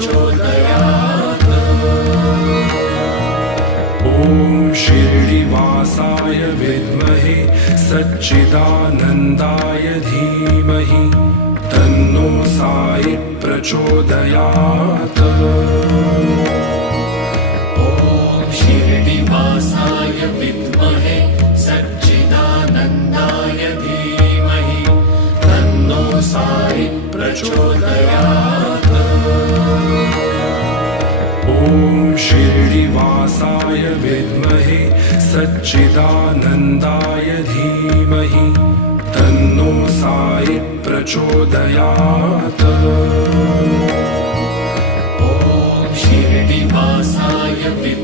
प्रचोदयात्। ॐ शिरडिवासाय विद्महे सच्चिदानन्दाय धीमहि तन्नो साई प्रचोदयात्। ॐ शिरडिवासाय विद्महे सच्चिदानन्दाय धीमहि तन्नो साई प्रचोदयात्। ॐ शिरडिवासाय विद्महे सच्चिदानन्दाय धीमहि तन्नो साई प्रचोदयात्। ॐ शिरडिवासाय विद्महे